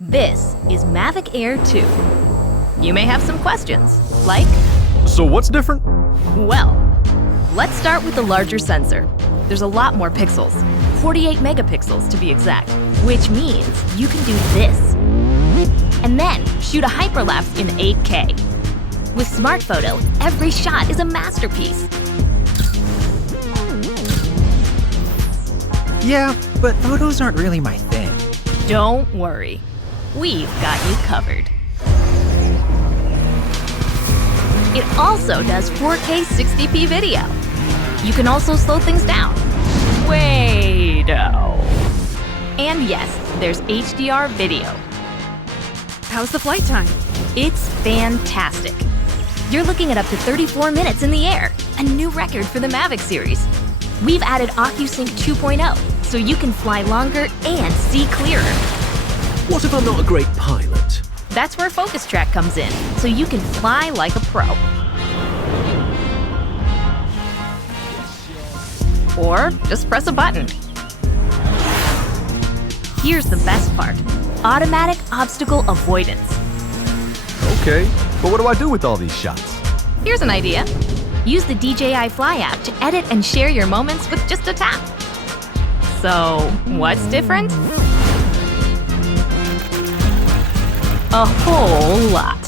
This is Mavic Air 2. You may have some questions, like, So what's different? well, let's start with the larger sensor. There's a lot more pixels, 48 megapixels to be exact, which means you can do this. And then shoot a hyperlapse in 8K. With Smart Photo, every shot is a masterpiece. Yeah, but photos aren't really my thing. Don't worry, we've got you covered. It also does 4K 60p video. You can also slow things down. Way-do. And yes, there's HDR video. How's the flight time? It's fantastic. You're looking at up to 34 minutes in the air, a new record for the Mavic series. We've added Ocusync 2.0, so you can fly longer and see clearer. What if I'm not a great pilot? That's where FocusTrack comes in, so you can fly like a pro. Or just press a button. Here's the best part: automatic obstacle avoidance. Okay, but what do I do with all these shots? Here's an idea. Use the DJI Fly app to edit and share your moments with just a tap. So, what's different? A whole lot.